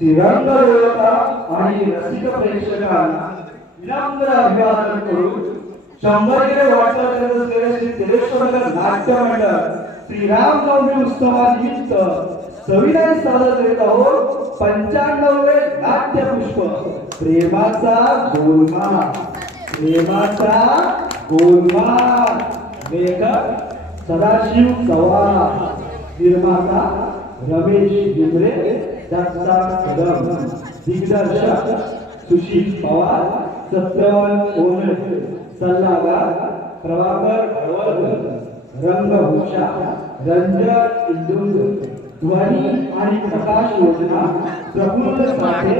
श्रीरंग देवता आणि रसिक प्रेक्षकांना विनम्र अभिवादन करून 100 वाटचाल करत असलेल्या श्री तेरेश्वर नाट्य मंडळ श्रीरामनवमी उत्सवानिमित्त सविनय सादर करीत आहोत 95वे नाट्य पुष्प प्रेमाचा गोलमाल. प्रेमाचा गोलमाल. लेखक सदाशिव चव्हाण, निर्माता रमेश भिमरे, दत्ता कदम, दिग्दर्शक सुशील पवार, सत्यवान ओनळे, सल्लागार प्रभाकर हळवळकर, रंगभूषा रंजन इंदुर, ध्वनी आणि प्रकाश योजना प्रफुल्ल साठे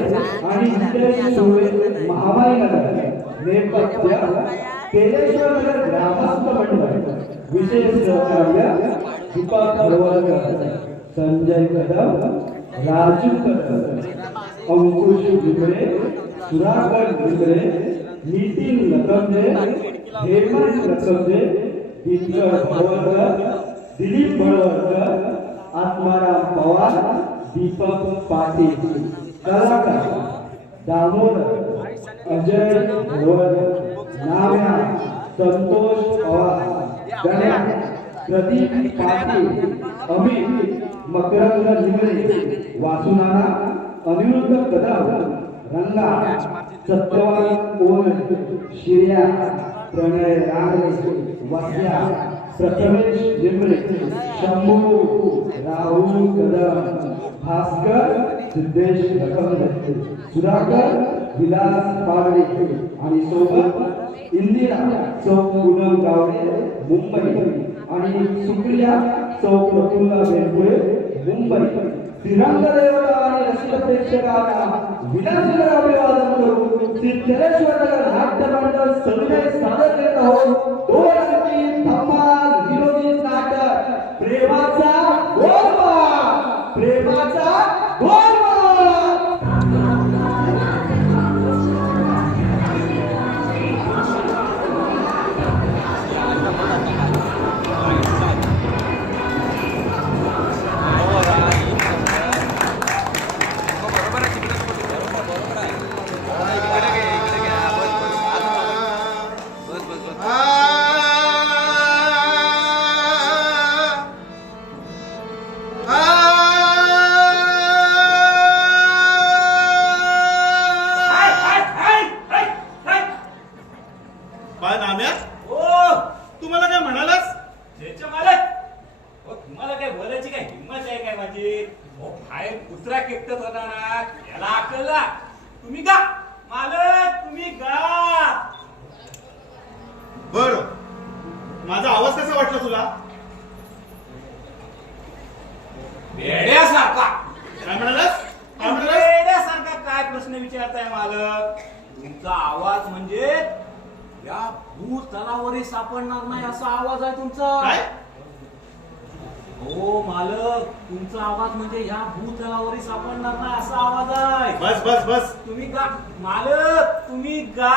आणि नितेश सुळे, महामाईनगर. नेपथ्य तेरेश्वर नगर ग्रामस्थ मंडळ. विशेष सहकार्य दीपक हळवळकर, संजय कदम, राजू कदम, अंकुश भिमरे, सुधाकर भिमरे, नितीन लकमदे, हेमंत लकमदे, दिनकर भळवळकर, दिलीप भळवळकर, आत्माराम पवार, दीपक पाटील. कलाकार दामोदर अजय भळवळकर, नाम्या संतोष पवार, गण्या प्रदीप पाटील, अमित मकरंद निमरे, वासुनाना अनिरुद्ध कदम, रंगा सत्यवान ओनळे, शिर्या प्रणय रांगणे, वाद्या प्रथमेश निमरे, शंभू राहुल कदम, भास्कर सिद्धेश लकमदे, सुधाकर विलास पावडे आणि सोबत इंदिरा चौक पूनम गावडे मुंबई आणि सुप्रिया चौक प्रफुल्ला बेनपुळे मुंबई. श्रीरंग देवता आणि रसिक प्रेक्षकांना विनम्र अभिवादन करून श्री तेरेश्वर नगर नाट्य मंडळ सविनय सादर करीत आहोत 2 अंकी धमाल विनोदी नाटक प्रेमाचा गोलमाल. प्रेमाचा गोलमाल. माझा आवाज कसा वाटला तुला? वेड्यासारखा. काय म्हणालास? वेड्यासारखा काय प्रश्न विचारताय मालक? तुमचा आवाज म्हणजे या भूतलावरही सापडणार नाही असा आवाज आहे तुमचा. काय? हो मालक, तुमचा आवाज म्हणजे या भूतलावरही सापडणार नाही असा आवाज आहे. बस बस बस. तुम्ही गा मालक, तुम्ही गा.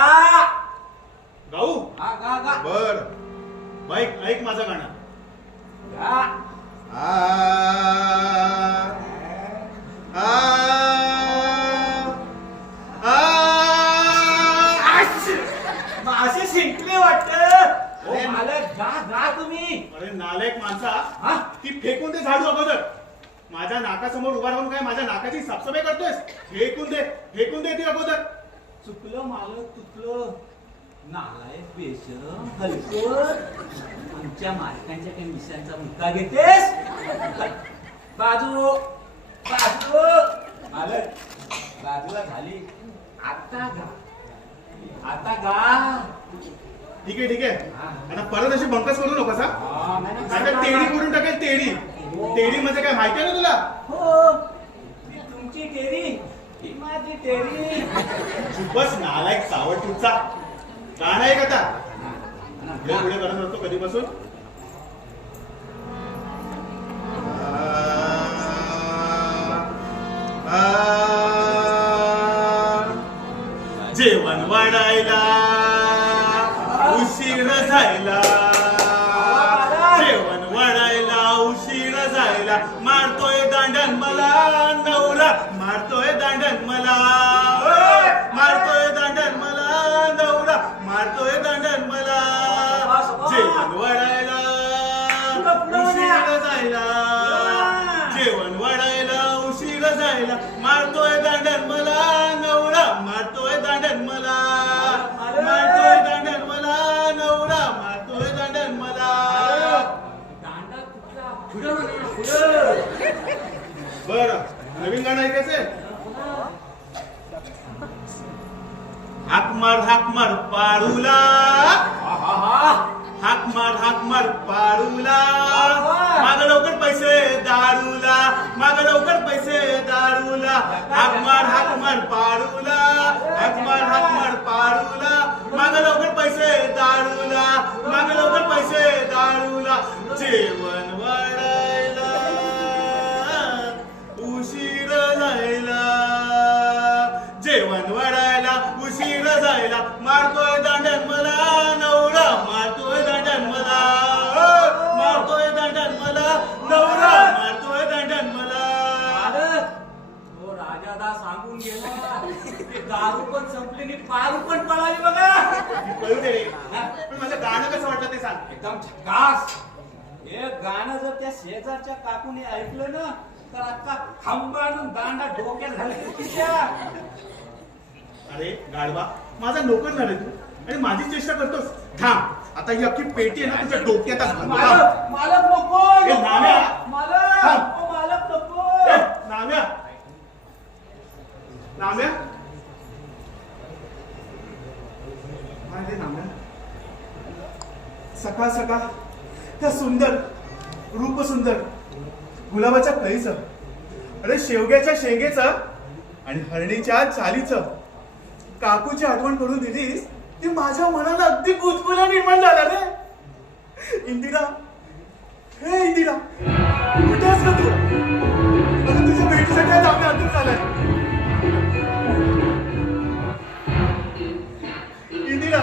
गाऊ? हा गा गा. बर ऐक ऐक माझं गाणं. गा. असे शिंकले वाटत. ओ मालक, गा गा तुम्ही. अरे नालायक माणसा, हा? ती फेकून दे झाडू अगोदर. माझ्या नाकासमोर उभा राहून काय माझ्या नाकाची साफसफाई करतोयस? फेकून दे ती अगोदर. चुकलं मालक, चुकलं. नालायक बेशरम हलकट. आमच्या मालकांच्या काही मिशांचा मुक्का घेतेस? बाजू बाजू. मालक बाजूला झाली. आता गा. आता गा. ठीक आहे आणि परत अशी बंकस करू नकोस. आता टेडी करून टाकेल. टेडी म्हणजे काय माहिती आहे ना तुला? हो, ती तुमची टेरी, ही माझी टेरी. बस नालायक सावट तुमचा. गाणं आहे का? पुढे करत असतो कधीपासून. जेवण वाढायला उशीर झाला. जेवण वाढायला उशीर झाला. मारतोय दांडन मला नवरा. मारतोय दांडन मारतोय दांडन मला नवरा मारतोय दांडन मला मारतोय दांडन मला नवरा मारतोय दांडन मला. दांडा कुठला पुढं बर नवीन गाणं ऐकायचंय. हाक मार पारूला हाक मार पारूला माग लवकर पैसे दारूला माग लवकर पैसे दारूला. हाक मार पारूला हाक मार पारूला माग लवकर पैसे दारूला माग लवकर पैसे दारूला. जेवण वाढायला उशीर जायला जेवण वाढायला उशीर जायला मारतोय दांडन मला नवरा मारतोय दांडन मला मारतोय दांडन मला नवरा मारतोय दांडन मला. तो राजादा सांगून गेला ते दारू पण संपली आणि पारू पण पळाली बघा. कळू दे रे पण मला गाणं कसं वाटलं ते सांग. एकदम झकास. हे गाणं जर त्या शेजारच्या काकूने ऐकलं ना तर अख्खा खांबा आणून दांडा डोक्यात घालायचा. अरे गाडवा माझा नोकर ना रे तू आणि माझी चेष्टा करतोस. थांब आता ही अख्खी पेटी आहे ना तुझ्या डोक्यात घालतो. मालक मालक नको ए, नाम्या. मालक थांब. ओ, मालक नको. ए, नाम्या नाम्या अरे नाम्या सकाळ सकाळ त्या सुंदर रूप सुंदर गुलाबाच्या कळीचं अरे शेवग्याच्या शेंगेचं आणि हरणीच्या चालीचं काकूची आठवण करून दिलीस ती माझ्या मनाला अगदी कुतकुला निर्माण झाला रे. इंदिरा हे इंदिरा कुठे आहेस का तू. आता तुझ्या भेटीसाठी आज आम्ही आतून झालाय. इंदिरा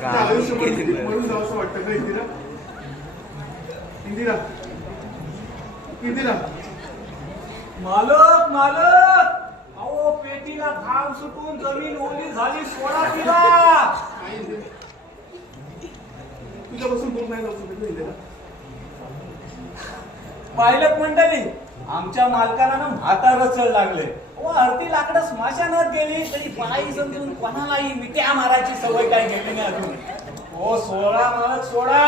इंदिरा म्हणून जावंसं वाटतं का इंदिरा. इंदिरा इंदिरा मालक मालक अहो पेटीला घाम सुटून जमीन ओली झाली सोडा तिला. तुझ्यापासून बोल नाही जाऊ शकत इंदिरा. पायलट मंडळी आमच्या मालकाला ना म्हातारं चढ लागले. अर्धी लाकडं स्मशानात गेली तरी बाई समजून कोणालाही मिठ्या मारायची सवय काय गेली नाही अजून. ओ सोडा मालक सोडा.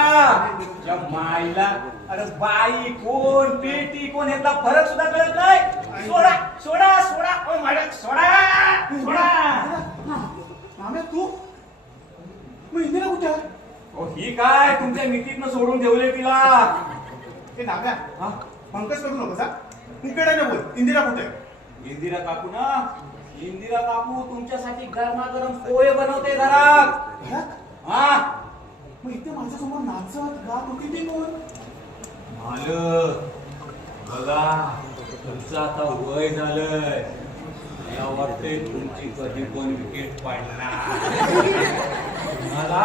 या माईला अरे बाई कोण पेटी कोण यातला फरक सुद्धा कळत नाही. सोडा सोडा सोडा ओ मॅडम सोडा सोडा. नाम्या तू मग इंदिरा कुठे आहे? ओ ही काय तुमच्या मितीतनं सोडून ठेवले तिला. ते नाम्या हा? पंकज करू नकोस हा. इकडे बोल इंदिरा कुठे आहे? इंदिरा काकू ना, इंदिरा काकू तुमच्यासाठी गरमागरम पोहे बनवते घरात. घरात? हा मग इथे माझ्यासमोर नाचत गात होती ती कोण? मालक बघा तुमचं आता वय झालंय. मला वाटतंय तुमची कधी पण विकेट पडणार. मला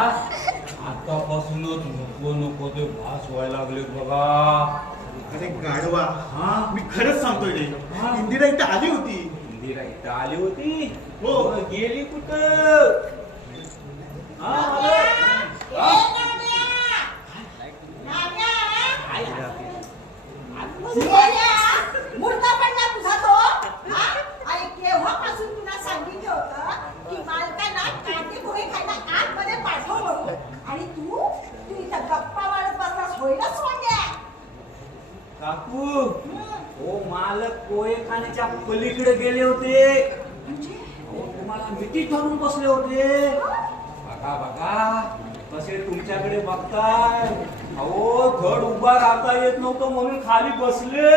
आतापासूनच नको नको ते भास व्हायला लागले बघा. अरे गाढवा हा? मी खरंच सांगतोय रे. हा? इंदिरा इथे आली होती. इंदिरा इथं आली होती. हो. मग गेली कुठं? हा मालक? हा? मुर्दा पडला तुझा तो. हा? आणि केव्हापासून तुला सांगितलं होतं की मालकांना कांदे पोहे खायला आतमध्ये पाठव म्हणून. आणि तू इथं गप्पा मारत बसलास होईलच सोंग्या. काकू ओ मालक पोहे खाण्याच्या पलीकडे गेले होते. अहो, तुम्हाला मिठी ठरून बसले होते. बघा बघा कसे तुमच्याकडे बघताय. अहो धड उभा राहता येत नव्हतं म्हणून खाली बसले.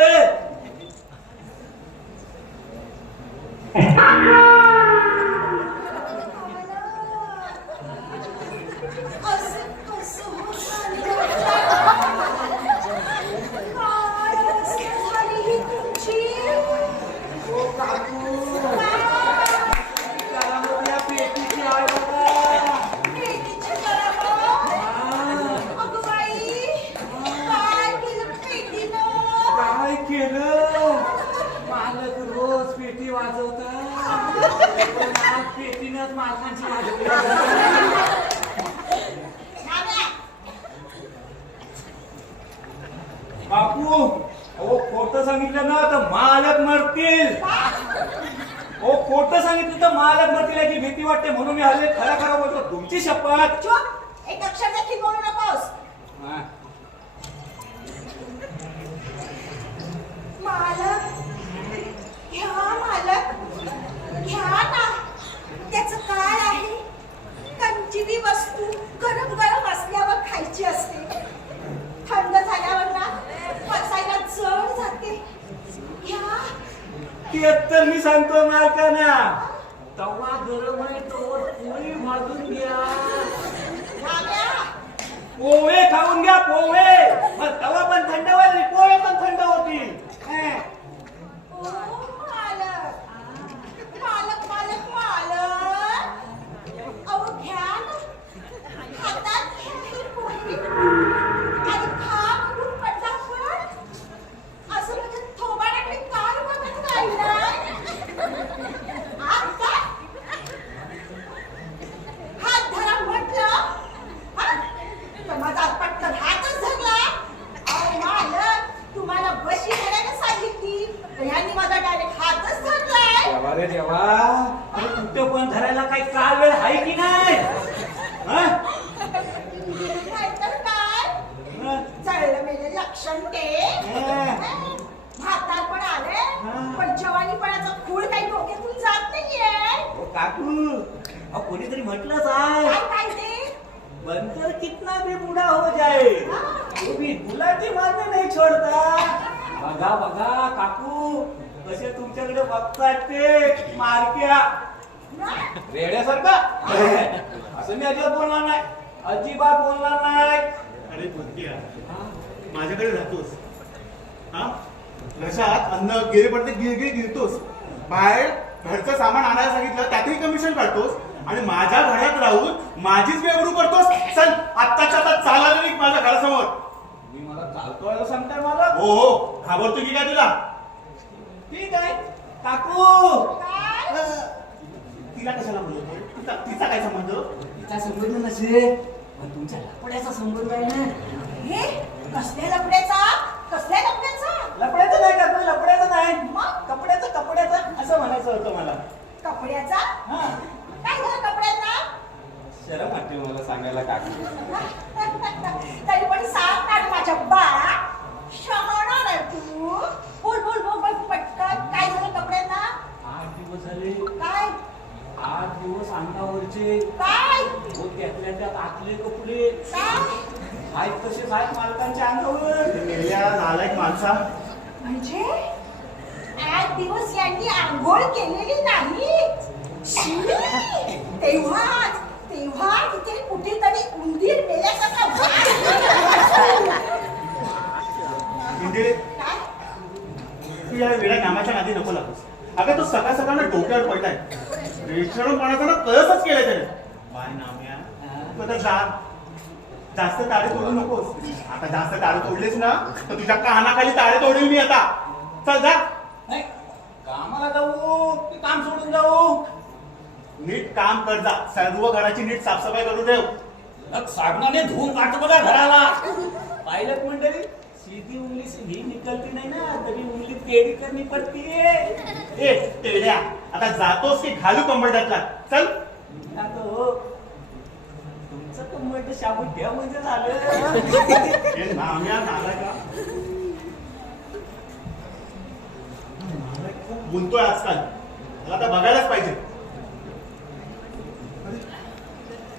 असं कसं होतं? काय अवस्था झाली ही तुमची? ओ काकू काय? घरामध्ये या पेटीची आहे बघा. पेटीची गरम? अगं बाई, काय केलं पेटीनं? काय केलं? मालक रोज पेटी वाजवतात. पण आज पेटीनंच मालकांची वाजवली. नाम्या, बापू अहो खोटं सांगितलं ना तर मालक मरतील. ओ खोटं सांगितलं तर मालक मरतील याची भीती वाटते म्हणून मी हल्ले खरं खरं बोलतो. तुमची शपथ. चुप. एक अक्षर देखील बोलू नकोस. हा. मालक, घ्या ना. त्याचं काय आहे? कंचिवी वस्तू गरम गरम असल्यावर खायची असते. थंड झाल्यावर ना पचायला जड जाते. घ्या. तेच तर मी सांगतो मालकांना. तवा गरम आहे तोवर पोळी भाजून घ्या. नाम्या, पोहे खाऊन घ्या पोहे. मग तवा पण थंड होईल पोहे पण थंड होतील. हा. ओ मालक, मालक मालक मालक, अहो घ्या ना. हातात घ्या ही पोळी आणि खा म्हणून पटापट. असं म्हणजे थोबाडाकडे काय बघत राहिलाय? आता हात धरा म्हटलं, हा? पण माझा पटकन हातच धरला. अहो मालक, तुम्हाला बशी धरायला सांगितली तर ह्यांनी माझा डायरेक्ट हातच धरलाय. देवा रे देवा. अरे कुठं पण धरायला काही काळ वेळ आहे की नाही? हा? नाहीतर काय? हा? जळलं मेले लक्षण ते. म्हातारपण आलंय, पण जवानीपणाचा खूळ काही डोक्यातून जात नाहीये. ओ काकू अहो कोणीतरी म्हटलंच आहे. काय काय ते? बनकर कितना भी बूढ़ा हो जाए वो भी गुलाटी मारने नहीं छोड़ता. बघा बघा काकू कसे तुमच्याकडे बघतायत ते मारक्या रेड्यासारखा. असं मी अजिबात बोलणार नाही. अजिबात बोलणार नाही. अरे बुद्धिया माझ्याकडे राहतोस हा? घशात अन्न गेले पडते गिरतोस. बाहेर घरचं सामान आणायला सांगितलं त्यातही कमिशन काढतोस आणि माझ्या घरात राहून माझीच बेवडू करतोस. चल आत्ताच्या आता चालायला निघ माझ्या घरासमोर. मी मला चालतोय असं सांगताय मला. हो हो घाबरतो की काय तुला? ठीक आहे काकू. काय? तिला कशाला बोलतो? तिचा काय संबंध? तिचा संबंध नसेल पण तुमच्या लपड्याचा संबंध आहे ना. हे कसल्या लपड्याचा? कसल्या लपड्याचा? लपड्याचं नाही काकू लपड्याचं नाही. मग? कपड्याचं असं म्हणायचं होतं मला. कपड्याचा? हा काय झालं कपड्याचा? शरम वाटते मला सांगायला काकू. तरी पण सांग ना माझ्या बाळा, वाईट माणसा. म्हणजे 8 दिवस यांनी आंघोळ केलेली नाही. शी! तेव्हा तिथे कुठेतरी उंदीर मेल्यासारखा वास येतो. इंदिरे, काय? तू या वेळा नामाच्या नादी नको लागूस. अगं तो सकाळ सकाळ डोक्यावर पडलाय. रेषणपणाचा ना कळसच केलंय त्याने. बाय नाम्या, तू आता जा. जास्त तारे तोडू नकोस. आता जास्त तारे तोडलेस ना तर तुझ्या कानाखाली तारे तोडेल मी आता. चल जा. नाही कामाला जाऊ की काम सोडून जाऊ? नीट काम कर जा. सर्व घराची नीट साफसफाई करून ठेव. मग साबणाने धुवून काढतो बघा घराला. पाहिलं मंडळी, सीधी उंगली से ही निकलती नाही ना, तरी उंगली टेढ़ी करनी पडती है. ए टेड्या, आता जातोस की घालू कंबरड्यातला. चल. तो तुमचं कंबरड शाबूत ठेव म्हणजे झालं. हे नाम्या नालायका. नालायक खूप बोलतोय आजकाल. मला आता बघायलाच पाहिजे.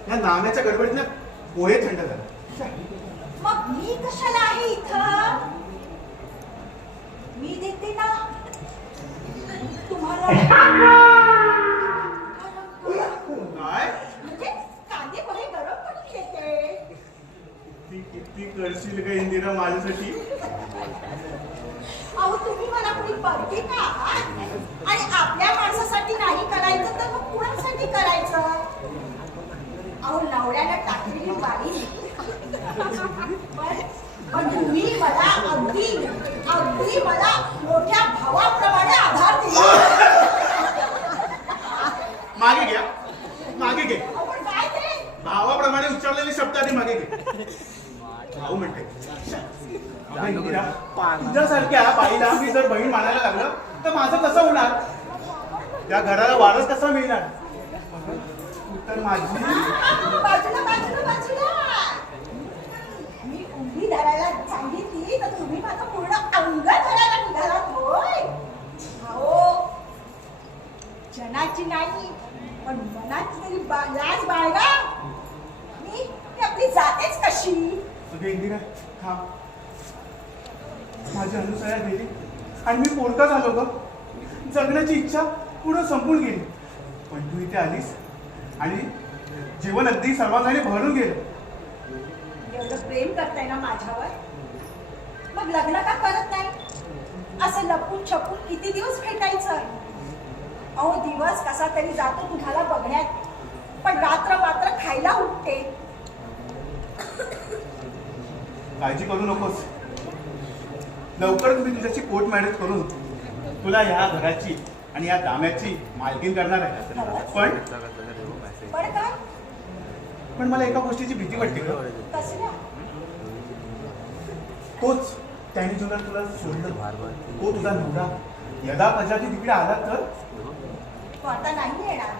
या नाम्याच्या गडबडीत ना पोहे थंड झाले. मग मी कशाला आहे इथं? मी देते ना तुम्हाला. काय? म्हणजे कांदे पोहे गरम करून देते. ती किती करशील का इंदिरा माझ्यासाठी? अहो तुम्ही मला कुणी बघते का? आणि आपल्या माणसासाठी नाही करायचं तर मग कुणासाठी करायचं? अहो नवऱ्याला टाकलेली वाडी. पण तुम्ही मला अगदी मला मोठ्या भावाप्रमाणे आधार दिला. मागे घ्या. मागे घे. आपण काय ते? भावाप्रमाणे उच्चारलेले शब्द आधी मागे घे. भाऊ म्हणते. अगं इंदिरा, तुझ्यासारख्या बाईला मी जर बहीण मानायला लागलं तर माझं कसं होणार? त्या घराला वारस कसा मिळणार? तर माझी बाजूला. मी उभी धरायला सांगितली तर तुम्ही माझं पूर्ण अंग धरायला निघालात होय. अहो जनाची नाही पण मनाची तरी लाज बाळगा. मी आपली जातेच कशी? अगं इंदिरा, थांब. माझी अनुसया गेली आणि मी पोरका झालो ग. जगण्याची इच्छा पूर्ण संपून गेली. पण तू इथे आलीस आणि जीवन अगदी सर्वांगाने भरून गेलं. एवढं प्रेम करताय ना माझ्यावर, मग लग्न का करत नाही? असं लपून छपून किती दिवस भेटायचं? अहो दिवस कसा तरी जातो तुम्हाला बघण्यात, पण रात्र खायला उठते. काळजी करू नकोस. लवकरच मी तुझ्याची कोर्ट मॅरेज करून तुला ह्या घराची आणि या दाम्याची मालकीण करणार आहे. पण मला एका गोष्टीची भीती वाटते ग. कसल्या? तोच त्याने तुला सोडलं. तो तुझा नवरा यदा प्रजाती तिकडे आला तर? तो आता नाही येणार.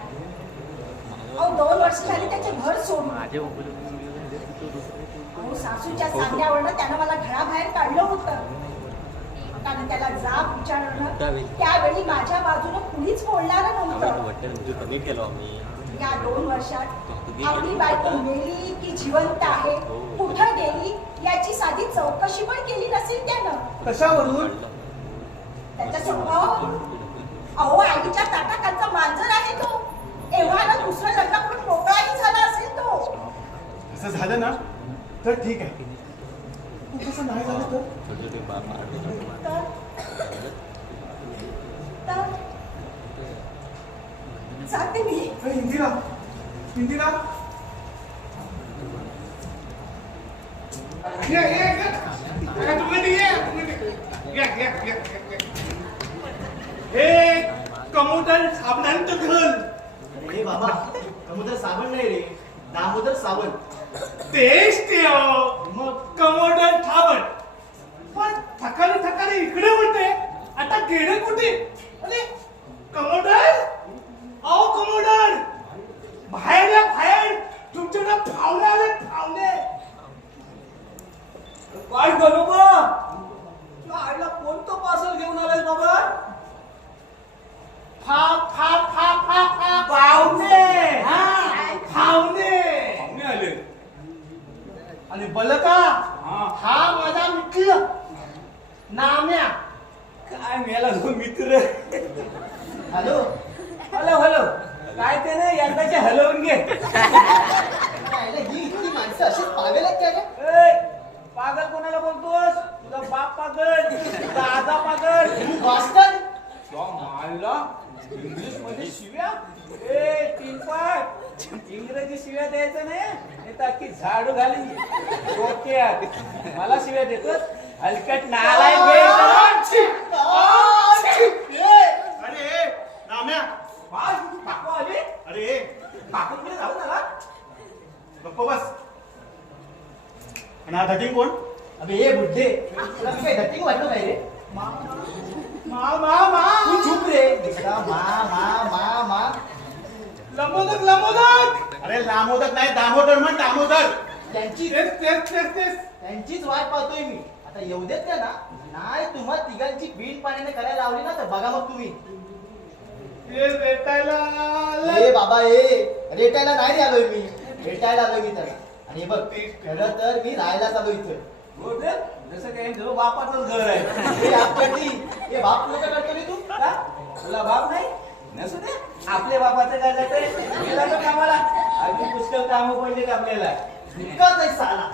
अहो 2 वर्ष झाली त्याचे घर सोडून. अहो सासूच्या सांगण्यावरनं त्यानं मला घराबाहेर काढलं होतं. कारण त्याला जाब विचारणं त्यावेळी माझ्या बाजूने कुणीच बोलणार नव्हतं. या 2 वर्षात आपली बायको मेली की जिवंत आहे, कुठं गेली याची साधी चौकशी पण केली नसेल त्यानं. कशावरून? त्याचा स्वभाव. अहो आईच्या ताटाखालचा मांजर आहे तो. एव्हाना दुसरं लग्न करून मोकळाही झाला असेल तो. असं झालं ना तर ठीक आहे. तू कसं नाही झालं तर सांगते मी. इंदिरा, इंदिरा, हे कमोदर साबणाचं घाल. अरे बाबा, कमोदर साबण नाही रे, दामोदर सावंत. तेच ते मग कमोदर साबण. पण थकाली इकडे होते, आता गेले कुठे? अरे कमोदर, अहो कमोदर, बाहेर या बाहेर. तुमच्याकडे फावले आले, फावले. काय करू बा? तुला आईला कोणतं पार्सल घेऊन आलाय बाबा? पाहुणे. पाहुणे आले. आणि बलका, हा माझा मित्र. नाम्या. काय मेला हो मित्र. Hello hello hello. काय ते नाही यंदाचे हलवून घे. ही इतकी माणसं अशीच पागल आहेत काय ए, पागल कोणाला बोलतोस? तुझा बाप पागल, तुझा आजा पागल. मास्टर मारला इंग्लिश मध्ये शिव्या. ए टिंपाट, इंग्रजी शिव्या द्यायचं नाही. नाही तर अख्खी झाडू घालीन डोक्यात. मला शिव्या देतोस? हलकट नालायक अरे नाम्या काकू आली. अरे काकूकडे जाऊ नका. गप्प बस. आणि हा धटिंग कोण? अबे हे बुड्ढे तुला मी काही धटिंग वाटलं नाही रे. मा मा मा. तू चुप रे. दुसरा मा मा मा मा. लंबोदक लंबोदक. अरे लामोदर नाही, दामोदर म्हण, दामोदर. त्यांची तेच तेच तेच तेच. त्यांचीच वाट पाहतोय मी. आता येऊ देत त्या ना. नाही तुम्हा तिघांची बीड पाण्याने करायला लावली ना तर बघा मग तुम्ही. हे भेटायला ए बाबा रेटायला नाही आलोय मी. भेटायला आलोय मी त्याला. आणि हे बघ खरं तर मी राहायलाच आलो इथं. हो रे, जसं काही तुझं बापाचंच घर आहे. हे आपल्यासाठी हे बाप लोक करतो रे तू. का? तुला बाप नाही? नसू दे. आपल्या बापाचं काय जातंय? गेला तर कामाला. अगदी पुष्कळ कामं पडलेत आपल्याला. इतकाच आहे साला.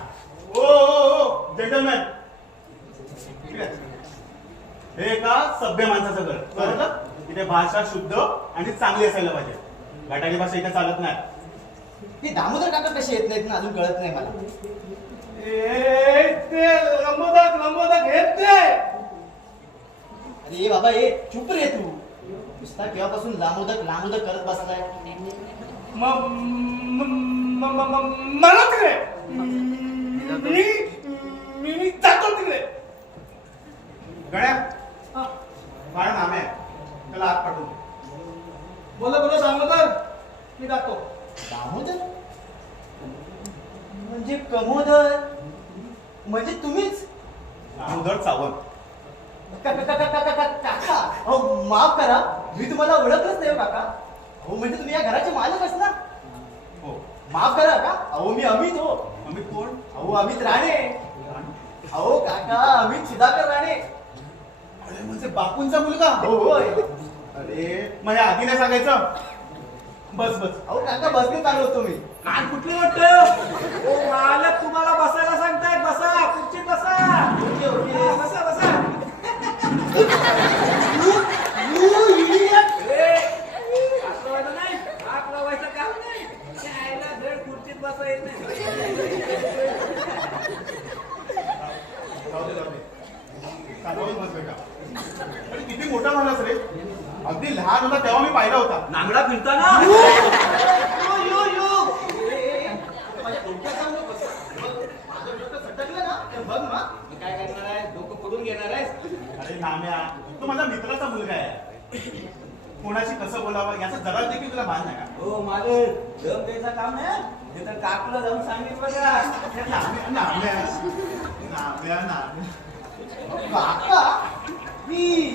ओ जेंटलमॅन, हे का सभ्य माणसाचं घर कळलं? इथे भाषा शुद्ध आणि चांगली असायला पाहिजे. घाटाची भाषा इथे चालत नाही. हे दामोदर काका कसे येत नाहीत ना अजून कळत नाही मला. ते लंबोदक लंबोदक हे ते. अरे बाबा चुप रे तू. नुसता केव्हापासून लामोदक लामोदक करत बसलाय. मला तिकडे मी जातो तिकडे. गड्या बाळ नामे त्याला आत पाठवून दे. बोला बोला दामोदर, मी जातो. दामोदर म्हणजे कमोदर म्हणजे तुम्हीच. दामोदर सावंत. काका अहो माफ करा मी तुम्हाला ओळखलंच नाही हो काका. अहो म्हणजे तुम्ही या घराचे मालकच ना. हो. माफ करा का. अहो मी अमित हो. अमित कोण? अहो अमित राणे. अहो काका अमित सुधाकर राणे. अरे म्हणजे बापूंचा मुलगा. हो होय. अरे मग हे आधी नाही सांगायचं. बस बस. अहो काका बसने चालू होतो मी. कान कुठली वाटत? ओ मालक तुम्हाला बसायला सांगतायत. बसा, खुर्चीत बसा. Okay okay. हा, बसा बसा. ए, असं वाटत नाही. हात लावायचं काम नाही. त्याला धड खुर्चीत बसा येत नाही. जाऊ दे जाऊ दे. चालवून बस बेटा. अरे किती मोठा झालास रे. अगदी लहान होता तेव्हा मी पाहिला होता. नांगडा फिरताना. यो यो यो. माझ्या डोक्यात जाऊन बस. माझं डोकं सटकलं ना तर बघ ना. मी काय करणार आहे? डोकं फोडून घेणार आहेस? अरे नाम्या तो माझा मित्राचा मुलगा आहे. कोणाशी कसं बोलावं याचा जरा देखील तुला भान नाही का? हो मालक, दम द्यायचं काम नाही. हे तर काकूला जाऊन सांगितलं बघा. नाम्या नाम्या नाम्या नाम्या. काका ही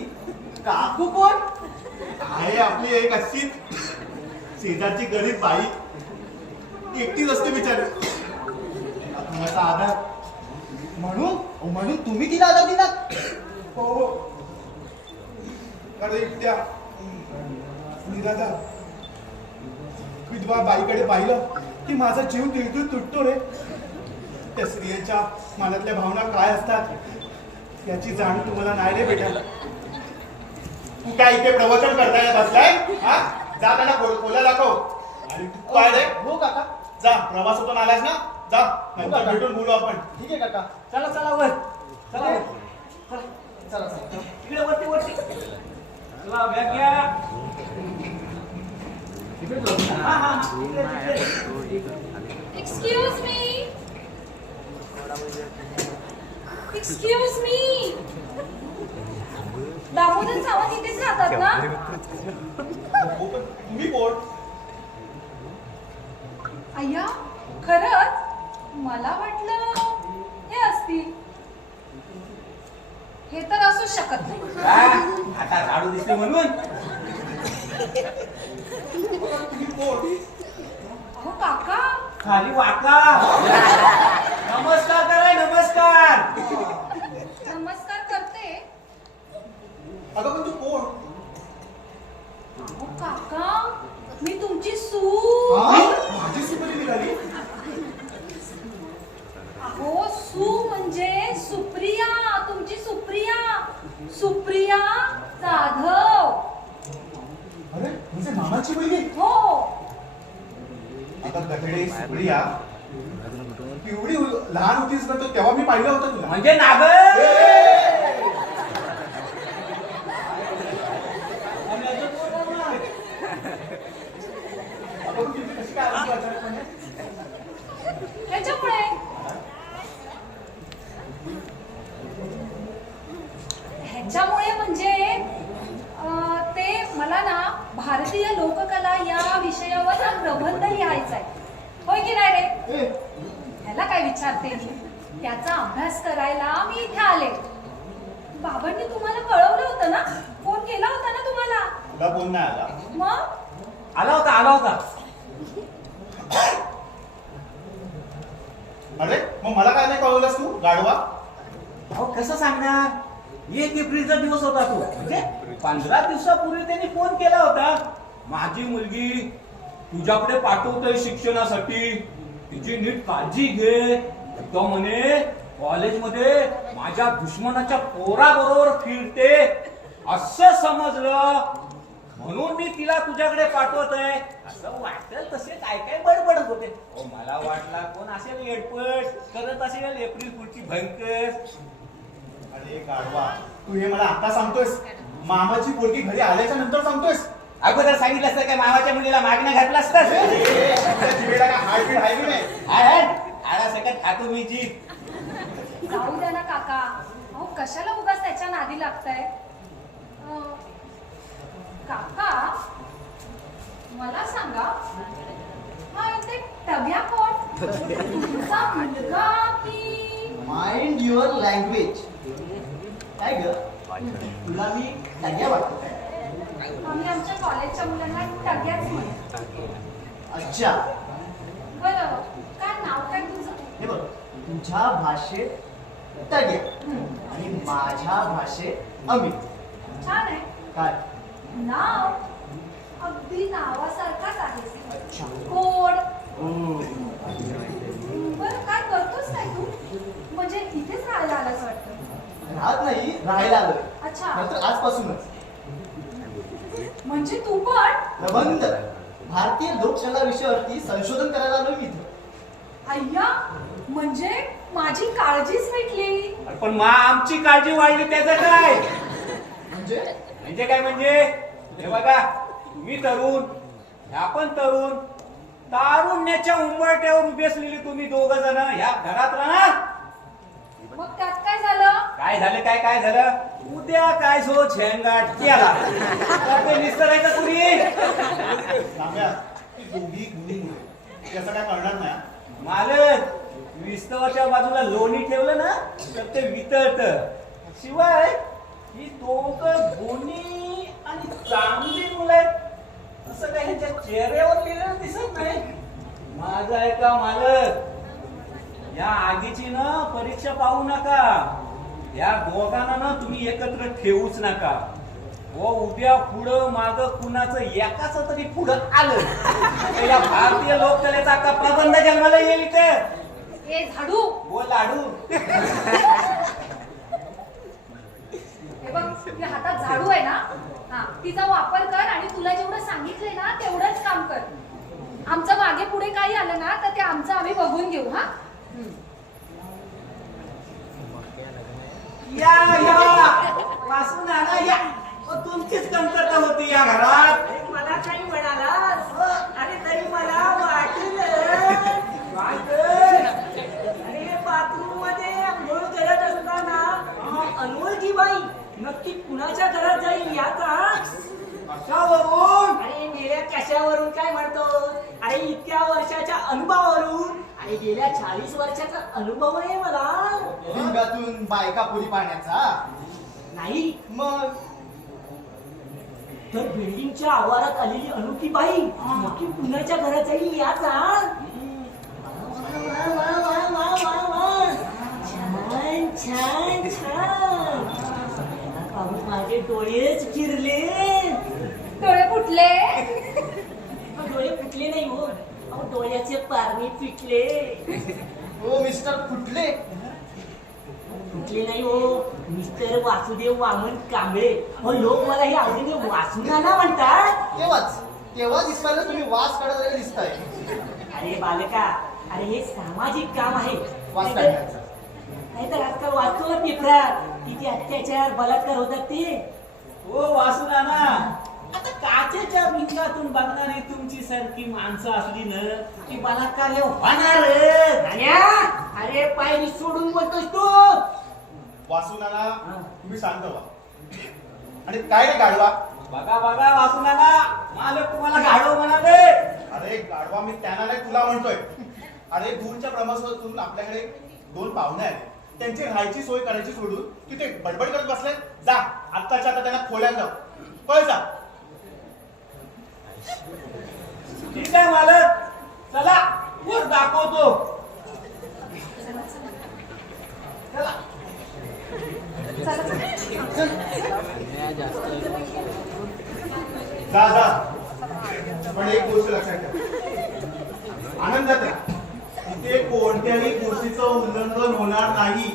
काकू कोण. आहे आपली एक अशी शेजारची गरीब बाई. एकटीच असते बिचारी. माझा आधार म्हणून तुम्ही तिला आधार दिला. हो. अरे त्या निराधार विधवा बाईकडे पाहिलं की माझा जीव दिलदूल तुटतो रे. त्या स्त्रियांच्या मनातल्या भावना काय असतात याची जाण तुम्हाला नाही रे बेटा. तू काय इथे प्रवचन करताय बसलाय? हा जा त्याला खोल्या दाखव. आणि तू काय रे? हो काका. जा प्रवासातून आलास ना. जा नंतर भेटून बोलू आपण. ठीक आहे काका. चला चला वर. चला वर. चला चला. इकडे वरती वरती. चला बॅग घ्या. हा हा हा. इकडे. Excuse me. Excuse me. Damodar Sawant इथेच राहतात ना? हो, पण तुम्ही कोण? अय्या खरंच मला वाटलं हे असतील. हे तर असू शकत नाही. हा, आता झाडू दिसते म्हणून. तुम्ही कोण? अहो काका खाली वाका. नमस्कार करा. नमस्कार. नमस्कार करते अगं पण तू कोण? अहो काका, मी तुमची सू. माझी सुपारी निघाली. अहो सू म्हणजे सुप्रिया, तुमची सुप्रिया, सुप्रिया जाधव. अरे तुझे मामाची मुलगी. हो. आता गधडे सुप्रिया एवढी लहान होतीस ना, तो तेव्हा मी पाहिलं होतं तुला. म्हणजे नागर. अगं, तुझी कशी काय आली अचानकपणे? ह्याच्यामुळे म्हणजे ते मला ना भारतीय लोककला या विषयावर ना प्रबंध लिहायचा आहे. होय की नाही रे? ह्याला काय विचारते मी? त्याचा अभ्यास करायला मी इथे आले. बाबांनी तुम्हाला कळवलं होतं ना? फोन केला होता ना तुम्हाला? तुला फोन नाही आला? मग आला होता. अरे मग मला काय नाही कळवलंस तू, गाढवा? अहो कसं सांगणार, 1 एप्रिलचा दिवस होता तो. म्हणजे 15 दिवसापूर्वी त्यांनी फोन केला होता. माझी मुलगी तुझ्याकडे पाठवतोय शिक्षणासाठी, तिची नीट काळजी घे. तो म्हणे कॉलेजमध्ये माझ्या दुश्मनाच्या पोराबरोबर फिरते असं समजलं, म्हणून मी तिला तुझ्याकडे पाठवतोय. असं वाटेल तसे काय काय बडबडत होते. मला वाटला कोण असेल येडपट करत असेल एप्रिल फुलची भयंकर. अरे गाढवा, तू हे मला आता सांगतोयस? मामाची पोरगी घरी आल्याच्या नंतर सांगतोयस? अगोदर सांगितलं असतं काय मामाच्या मुलीला मागणं घातलं असतं? जिभेला काय हाडबीड आहे की नाही? आळा सकट खातो मी जी. जाऊ द्या ना काका. अहो कशाला उगाच त्याच्या नादी लागताय? काका मला सांगा, हा इथे टग्या कोण? तुमचा मुलगा की? Mind your language. काय ग, तुला मी टग्या वाटतो काय? आम्ही आमच्या कॉलेजच्या मुलांना टग्याच म्हणतो. अच्छा, बरं, काय नाव काय तुझं? हे बघ, तुझ्या भाषेत टग्या आणि माझ्या भाषेत अमित. छान आहे काय? नाव. अगदी नावासारखाच आहे. कोड. बरं, काय करतोस काय तू? म्हणजे इथेच राहायला आलास वाटतं. राहत नाही, राहायला आलोय. अच्छा. नंतर आजपासूनच म्हणजे तू पण? प्रबंध, भारतीय लोककला विषयावरती संशोधन करायला आलोय मी इथं. अय्या, म्हणजे माझी काळजीच मिटली. पण आमची काळजी वाढली त्याचं काय? म्हणजे काय म्हणजे हे बघा, तुम्ही तरुण, ह्या पण तरुण, तारुण्याच्या उंबरट्यावर उभी असलेली तुम्ही 2 जण ह्या घरात राहा. मग त्यात काय झालं? काय झालं? उद्या काय सो झेंगाट केला ते निस्तरायचं कुणी? तांब्या, ती दोघी गुणीमुळे त्याचं काय करणार नाही. मालक, विस्तवाच्या बाजूला लोणी ठेवलं ना तर ते वितळत. शिवाय ही 2 गुणी आणि चांगली मुलं आहेत असं काही ह्यांच्या चेहऱ्यावर लिहिलेलं दिसत नाही. माझं आहे का मालक, या आगीची ना परीक्षा पाहू नका. या दोघांना ना तुम्ही एकत्र ठेवूच नका. उद्या पुढं माग कुणाचं एकाच तरी पुढं आलं तर या भारतीय लोककलेचा अख्खा प्रबंध जन्माला येईल इथे. ए झाडू, बोल लाडू. हे बघ, तुझ्या हातात झाडू आहे ना, हा तिचा वापर कर आणि तुला जेवढं सांगितलंय ना तेवढंच काम कर. आमचं मागे पुढे काही आलं ना तर ते आमचं आम्ही बघून घेऊ. हा या पासून आला या. तुमचीच कमतरता होती या घरात. मला काही म्हणालास? अरे तरी मला वाटलं. अरे बाथरूम मध्ये आंघोळ करत असताना अनोळखी बाई नक्की कुणाच्या घरात जाईल याचा? कशावरून? अरे गेल्या कशावरून काय म्हणतो? अरे इतक्या वर्षाच्या अनुभवावरून. अरे गेल्या 40 वर्षाचा अनुभव आहे मला. लिंगातून बायका पुरी पाण्याचा नाही मग तर बिल्डिंगच्या आवारात आलेली अनोखी बाई नक्की कुणाच्या घरात जाईल याचा? वा, वा, वा, वा, वा, वा. छान छान छान. पाऊस माझे डोळेच फिरले. डोळे फुटले. डोळे फुटले नाही हो, अहो डोळ्याचे पारणे पिटले. हो मिस्टर कुठले? फुटले नाही हो, मिस्टर वासुदेव वामन कांबळे. हो लोक मला ही आवडीने वासुनाना म्हणतात. तेव्हा दिसताना तुम्ही वास काढत दिसताय. अरे बालका, अरे हे सामाजिक काम आहे. वास काढण्याचं. नाहीतर आजकाल वाचतो ना पेपरात किती अत्याचार बलात्कार होतात ते. हो वासुनाना, आता काचेच्या भिंगातून बघणारी तुमची सारखी माणसं असली ना की बलात्कार हे होणार. धान्या, अरे पायरी सोडून बोलतोस तू. वासुनाना तुम्ही शांत व्हा. आणि काय रे गाढवा? बघा बघा वासुनाना, मालक तुम्हाला गाढव म्हणाले. अरे गाढवा मी त्यांना नाही तुला म्हणतोय. अरे दूरच्या प्रवासातून आपल्याकडे 2 पाहुणे आहेत. त्यांची राहायची सोय करायची सोडून तिथे बडबड करत बसले. जा आत्ताच्या आता त्यांना खोल्यात जाऊ. पळ जा. ठीक आहे मालक, चला वर दाखवतो. चला, चला. जा जा. पण एक गोष्ट लक्षात ठेवा, आनंदात राहा. इथे कोणत्याही गोष्टीचं उल्लंघन होणार नाही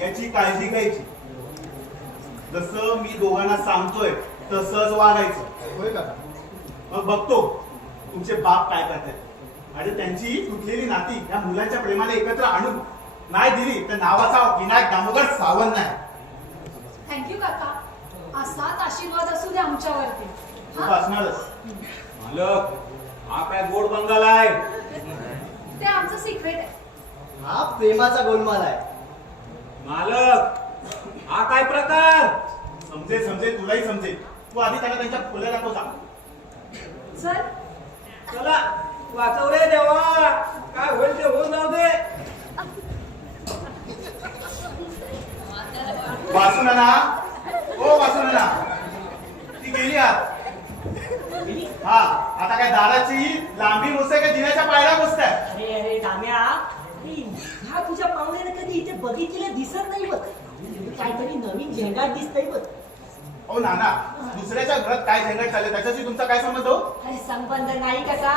याची काळजी घ्यायची. जसं मी दोघांना सांगतोय तसंच वागायचं. होय का? मग बघतो तुमचे बाप काय करतात. आणि त्यांची तुटलेली नाती या मुलांच्या प्रेमाने एकत्र आणून नाही दिली तर नावाचा विनायक दामोदर सावंत नाही. थँक्यू काका, असाच आशीर्वाद असू दे आमच्यावरती. तू असणारच. मालक, हा काय गोड बंगाल आहे? ते आमचं सिक्रेट आहे. हा प्रेमाचा गोलमाल आहे. मालक, हा काय प्रकार? समजेल समजेल, तुलाही समजेल. तू आधी त्यांना त्यांच्या खोल्या दाखव जा. चल. चला वाचव रे देवा, काय होईल ते होऊन जाऊ दे. वासुनाना, ओ वासुनाना, ती गेली आत. हा आता काय दाराची लांबी मोजते का जिन्याच्या पायऱ्या मोजताय? अरे अरे दाम्या, ह्या तुझ्या पाहुण्याने कधी इथे बघितलेलं दिसत नाही बघ. काहीतरी नवीन झेंगाट दिसतंय बघ. ओ नाना, दुसऱ्याच्या घरात काय झंझट चालले त्याच्याशी तुमचा काय संबंध हो? अरे संबंध नाही कसा,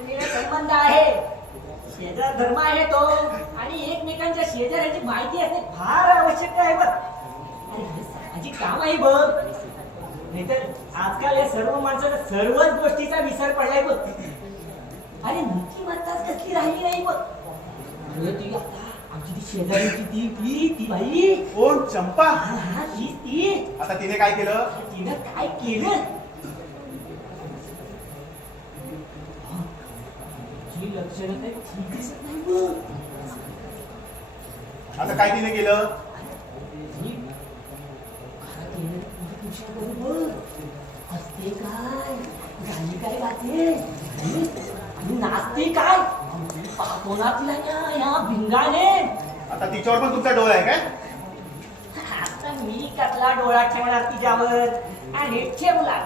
मेरा संबंध आहे. शेजार धर्म आहे तो, आणि एकमेकांच्या शेजाऱ्याची माहिती असणे फार आवश्यक आहे बघ. अरे हे सामाजिक काम आहे बघ. नाहीतर आजकाल या सर्व माणसाला सर्वच गोष्टीचा विसर पडलाय बघ. अरे नीतिमत्ताच कसली राहिली नाही बघ. अरे ती आता आमची ती शेजारीची ती बाई कोण? चंपा? हा ती आता तिने काय केलं? तिनं काय केलं? जी लक्षणं काही ठीक दिसत नाही बघ. आता काय तिने केलं? जी घरात येणारी पुरुषाबरोबर हसते काय, गाणी काय गाते आणि नाचते काय, पाहतो ना तिला या भिंगाने. आता तिच्यावर पण तुमचा डोळा आहे काय? आता मी कसला डोळा ठेवणार तिच्यावर, आणि ठेवला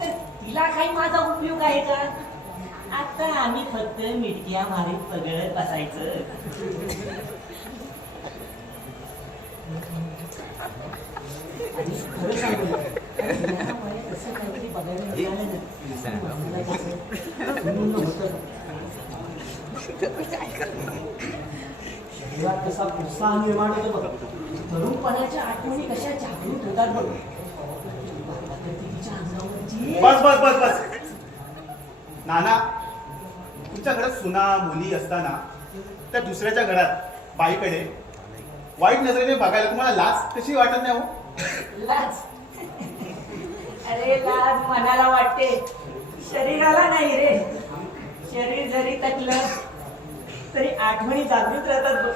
तर तिला काही माझा उपयोग आहे का? आता आम्ही फक्त मिटक्या मारीत पगळत बसायचं. आणि खरं सांगू, मला तसं काहीतरी बघायला मिळालं ना, मला कसं सुन्न होतं. शरीरात कसा उत्साह निर्माण होतो बघ. तरुणपणाच्या आठवणी कशा जागृत होतात बघ. तिच्या अंगावरची बस बस बस बस. नाना, तुमच्याकडे सुना मुली असताना त्या दुसऱ्याच्या घरात बाईकडे वाईट नजरेने बघायला तुम्हाला लाज कशी वाटत नाही हो? लाज? अरे लाज मनाला वाटते, शरीराला नाही रे. शरीर जरी तकलं तरी आठवणी जागृत राहतात बघ.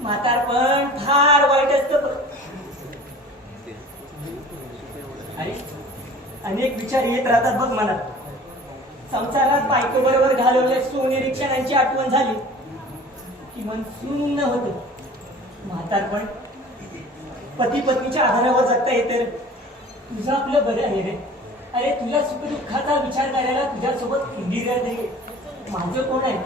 म्हातारपण फार वाईट असतं बघ. अरे अनेक विचार येत राहतात बघ मनात. संसारात बायको बरोबर घालवल्या सोनेरी क्षणांची आठवण झाली की मन सुन्न होतं. म्हातारपण पती पत्नीच्या आधारावर जगता येते. तुझं आपलं बरं आहे रे. अरे तुझ्या सुखदुःखाचा विचार करायला तुझ्यासोबत इंदिरा नाही, माझं कोण आहे?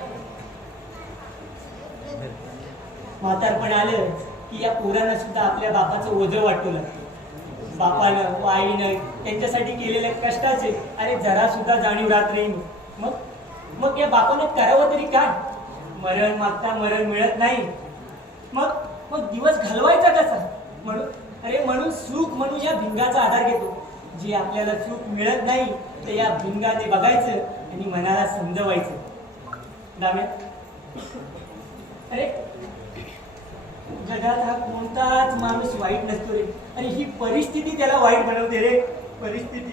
म्हातारपण आलं की या पोरांना सुद्धा आपल्या बापाचं ओझं वाटू लागतं. बापानं आईनं त्यांच्यासाठी केलेल्या कष्टाचे अरे जरा सुद्धा जाणीव राहत नाही. मग या बापानं करावं तरी काय? मरण मागता मरण मिळत नाही. मग दिवस घालवायचा कसा? म्हणून सुख म्हणून या भिंगाचा आधार घेतो. जे आपल्याला सुख मिळत नाही ते या भिंगाने बघायचं आणि मनाला समजवायचं. दाम्या, अरे जगात हा कोणताच माणूस वाईट नसतो रे. आणि ही परिस्थिती त्याला वाईट बनवते रे. परिस्थिती.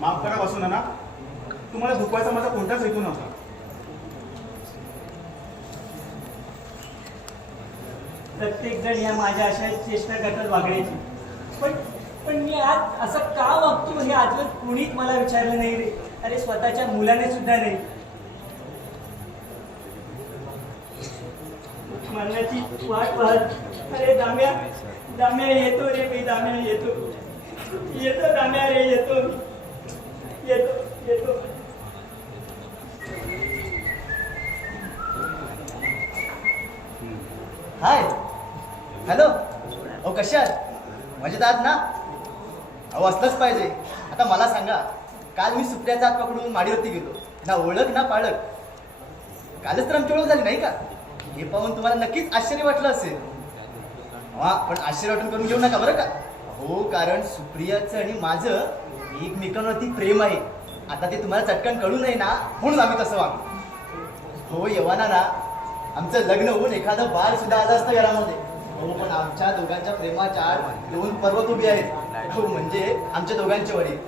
माफ करा बसून ना, तुम्हाला दुखवायचा माझा कोणताच हेतू नव्हता. प्रत्येक जण या माझ्या अशा चेष्टा करतात वागण्याची. पण मी आज असं का वागतो हे आजवर कुणीच मला विचारलं नाही रे. अरे स्वतःच्या मुलाने सुद्धा नाही. मरणाची वाट पाहत अरे दाम्या येतो रे मी. दाम्या येतो दाम्या रे. येतो. हाय, हॅलो. अहो कशा आहात? मजेत आहात ना? अहो असलंच पाहिजे. आता मला सांगा, काल मी सुप्रियाचा हात पकडून माडीवरती गेलो. ना ओळख ना पाळख. कालच तर आमची ओळख झाली नाही का? हे पाहून तुम्हाला नक्कीच आश्चर्य वाटलं असेल. हा, पण आश्चर्य वाटून करून घेऊ नका बरं का. हो, कारण सुप्रियाचं आणि माझं एकमेकांवरती प्रेम आहे. आता ते तुम्हाला चटकन कळू नये ना, म्हणून आम्ही तसं वागतो. हो येवाना ना, आमचं लग्न होऊन एखादं बाळ सुद्धा आलं असतं घरामध्ये. हो, पण आमच्या दोघांच्या प्रेमाच्या आड 2 पर्वत उभी आहेत. हो, म्हणजे आमच्या दोघांचे वडील,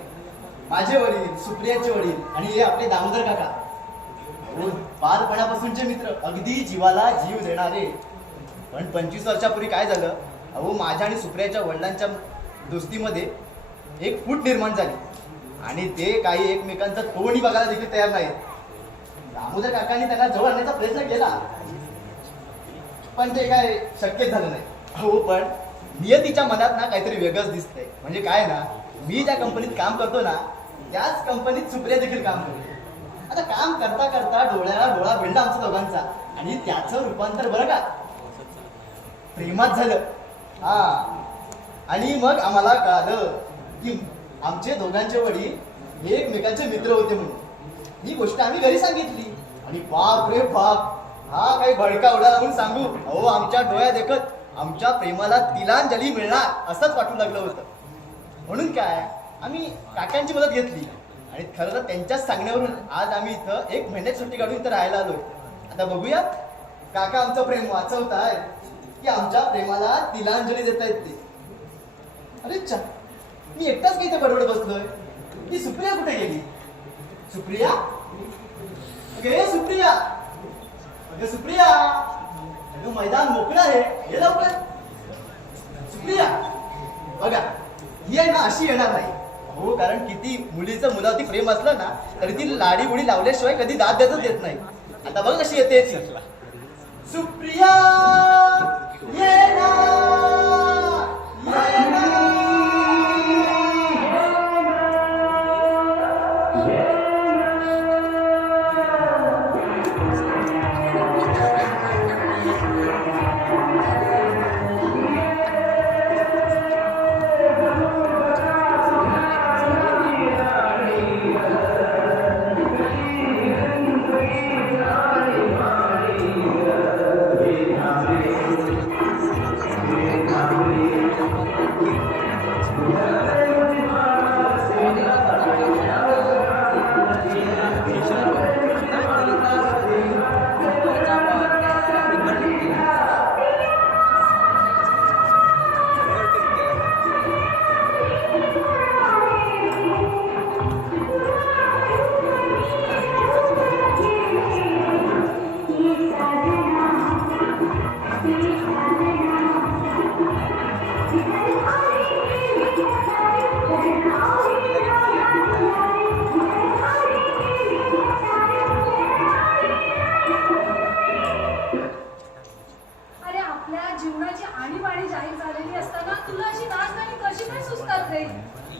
माझे वडील, सुप्रियाचे वडील आणि हे आपले दामोदर काका. हो, बालपणापासूनचे मित्र, अगदी जीवाला जीव देणारे. पण 25 वर्षापूर्वी काय झालं, अहो माझ्या आणि सुप्रियाच्या वडिलांच्या दोस्तीमध्ये एक फूट निर्माण झाली आणि ते काही एकमेकांचं तोंडही बघायला देखील तयार नाहीत. दामोदर काकांनी त्यांना जवळ आणण्याचा प्रयत्न केला, पण ते काय शक्यच झालं नाही. हो, पण नियतीच्या मनात ना काहीतरी वेगळंच दिसतंय. म्हणजे काय ना, मी ज्या कंपनीत काम करतो ना, त्याच कंपनीत सुप्रिया देखील काम करते. आता काम करता करता डोळ्याला डोळा भिडला आमच्या दोघांचा आणि त्याचं रूपांतर बरं का प्रेमात झालं. हा, आणि मग आम्हाला कळालं की आमचे दोघांचे वडील एकमेकांचे मित्र होते म्हणून. ही गोष्ट आम्ही घरी सांगितली आणि बाप रे बाप, हा काही भडका उडाला म्हणून सांगू. अहो आमच्या डोळ्यात देखत आमच्या प्रेमाला तिलांजली मिळणार असंच वाटू लागलं होतं. म्हणून काय, आम्ही काकांची मदत घेतली आणि खरं तर त्यांच्याच सांगण्यावरून आज आम्ही इथं 1 महिन्यात सुट्टी काढून इथं राहायला आलोय. आता बघूया काका आमचं प्रेम वाचवताय की आमच्या प्रेमाला तिलांजली देता येते. अरे चा, मी एकटाच की इथे बडबड बसलोय. ती सुप्रिया कुठे गेली? सुप्रिया, अगे सुप्रिया, अगं सुप्रिया, अगं मैदान मोकळं आहे, हे लवकर. सुप्रिया बघा, ही आहे ना अशी येणार नाही. हो, कारण किती मुलीचं मुलावरती प्रेम असलं ना तरी ती लाडी गुडी लावल्याशिवाय कधी दाद देतच देत नाही. आता बघ कशी येते ती. सुप्रिया ये ना, ये ना.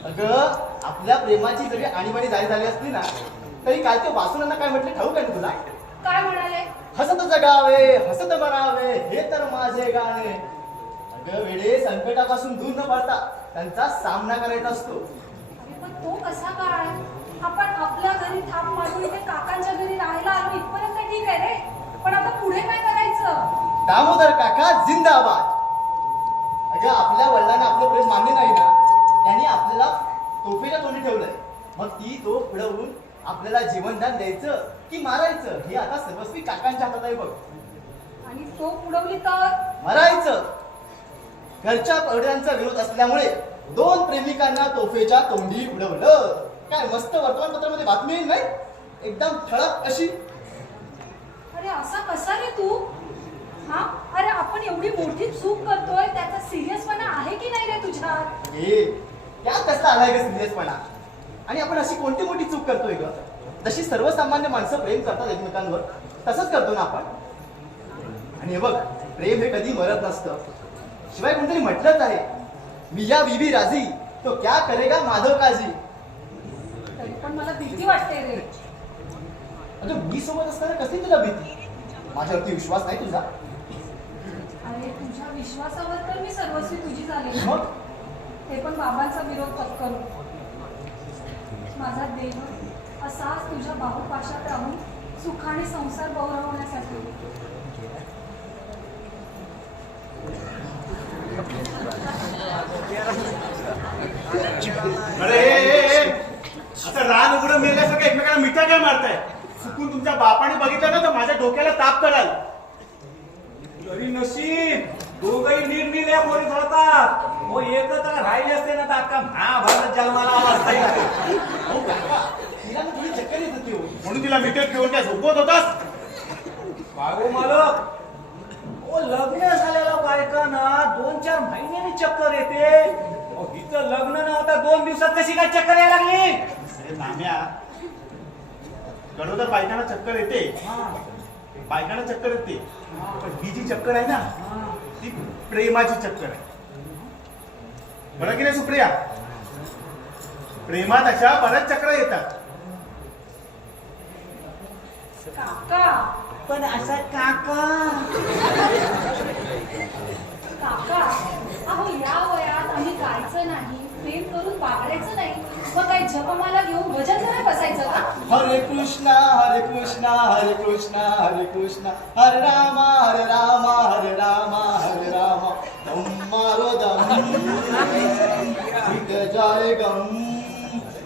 अगं आपल्या प्रेमाची जरी आणीबाणी जाहीर झाली असली ना तरी काल ते वासुनांना काय म्हटले ठाऊक आहे ना तुला? काय म्हणाले? हसत जगावे हसत मरावे हे तर माझे गाणे. अगं वेडे, संकटापासून दूर न पडता त्यांचा सामना करायचा असतो. अरे पण तो कसा काय? आपण आपल्या घरी थाप मारून इथे काकांच्या घरी राहायला आलो इथपर्यंत ठीक आहे रे, पण आता पुढे काय करायचं? दामोदर काका जिंदाबाद. अगं आपल्या वडिलांना आपलं प्रेम मान्य नाही ना, त्यांनी आपल्याला तोफेच्या तोंडी ठेवलंय. मग ती तोफ उडवून आपल्याला जीवनदान द्यायचं की मारायचं हे आता सर्वस्वी काकांच्या हातात आहे बघ. आणि तो उडवली तर मरायचं. घरच्या पडद्यांचा विरोध असल्यामुळे 2 प्रेमिकांना तोफेच्या तोंडी उडवलं. काय मस्त वर्तमानपत्रामध्ये बातमी येईल नाही, एकदम ठळक अशी. अरे असा कसा रे तू? हा, अरे आपण एवढी मोठी चूक करतोय, त्याचा सिरियसपणा आहे की नाही रे तुझ्यात? हे त्यात कसला आलाय ग सिरियसपणा? आणि आपण अशी कोणती मोठी चूक करतोय ग? जशी सर्वसामान्य माणसं प्रेम करतात एकमेकांवर तसंच करतो ना आपण. आणि हे बघ, प्रेम हे कधी मरत नसतं. शिवाय कोणतरी म्हटलंच आहे, मिया बीबी राजी तो क्या करेगा माधव काजी. तरी पण मला भीती वाटते रे. अगं मी सोबत असताना कसली तुला भीती? माझ्यावरती विश्वास नाही तुझा? अरे तुझ्या विश्वासावर तर मी सर्वस्वी तुझी झाले, मग ते पण बाबांचा विरोध पत्करून. माझा देह असाच तुझ्या बाहुपाशात राहून सुखाने संसार गौरवण्यासाठी. अरे आता रान उघडं मेल्यासारखं एकमेकांना मिठा काय मारताय? चुकून तुमच्या बापाने बघितलं ना तर माझ्या डोक्याला ताप कराल. तरी नशीब दोघही निरनिराळ्या पोरी होतात. हो एकत्र राहिले असते ना तर आता महाभारत जन्माला आला असता. हो काका, तिला ना थोडी चक्कर येत होती हो. म्हणून तिला मिठीत घेऊन काय झोपवत होतास? बागो मालक, ओ लग्न झालेल्या बायकांना 2-4 महिन्याने चक्कर येते. अहो, हिचं लग्न नव्हतं 2 दिवसात कशी काय चक्कर यायला लागली? अरे नाम्या, गडोदर बायकांना चक्कर येते, बायकांना चक्कर येते, पण ही जी चक्कर आहे ना ती प्रेमाची चक्कर आहे. बरं की नाही सुप्रिया? प्रेमात अशा बऱ्याच चक्र येतात. काका, पण असा काका काका, अहो या वयात आम्ही गायचं नाही, प्रेम करून बागडायचं नाही, मग काय जपमाला घेऊन भजन करत बसायचं का? हरे कृष्णा हरे कृष्णा हरे कृष्णा हरे कृष्णा हरे रामा हरे रामा हरे रामा हरे रामा दम मारो दम मिट जाए गम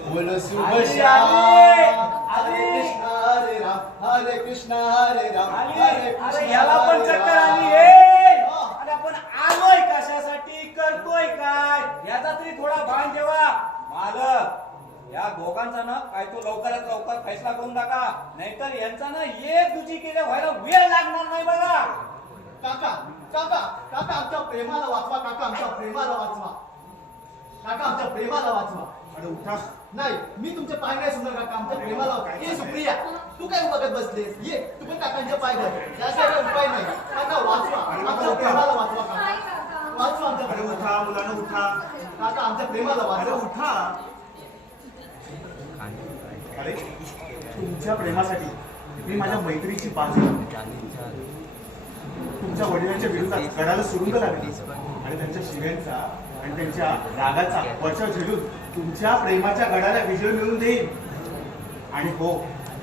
बोलो शुभ श्याम. हरे कृष्णा हरे राम हरे कृष्णा हरे राम हरे कृष्णा. अरे याला पण हरे चक्कर राम. आली आहे. अरे आपण आलोय कशासाठी, करतोय काय याचा तरी थोडा भान ठेवा. मालक, या दोघांचा ना काय तो लवकरात लवकर फैसला करून टाका, नाहीतर यांचा ना एक दुजी केल्या व्हायला वेळ लागणार नाही बघा. काका काका काका आमच्या प्रेमाला वाचवा. काका आमच्या प्रेमाला वाचवा. काका आमच्या प्रेमाला वाचवा. अरे उठा. नाही, मी तुमचे पाय नाही सुंदर काका, आमच्या प्रेमाला वाचवा. ये सुप्रिया, तू काय बघत बसलेस? ये तू पण काकांचे पाय धर. त्याशिवाय उपाय नाही. काका वाचवा, आमच्या प्रेमाला वाचवा. काय काका काका? वाचवा आमच्या अरे प्रेमाला. उठा मुलांना, उठा. काका आमच्या प्रेमाला अरे वाचवा. उठा. अरे तुमच्या प्रेमासाठी मी माझ्या मैत्रीची बाजू तुमच्या वडिलांच्या विरोधात गडाला सुरुंग लागली आणि त्यांच्या शिव्यांचा आणि त्यांच्या रागाचा वर्षा झेलून तुमच्या प्रेमाच्या गडाला विजय मिळवून देईन. आणि हो,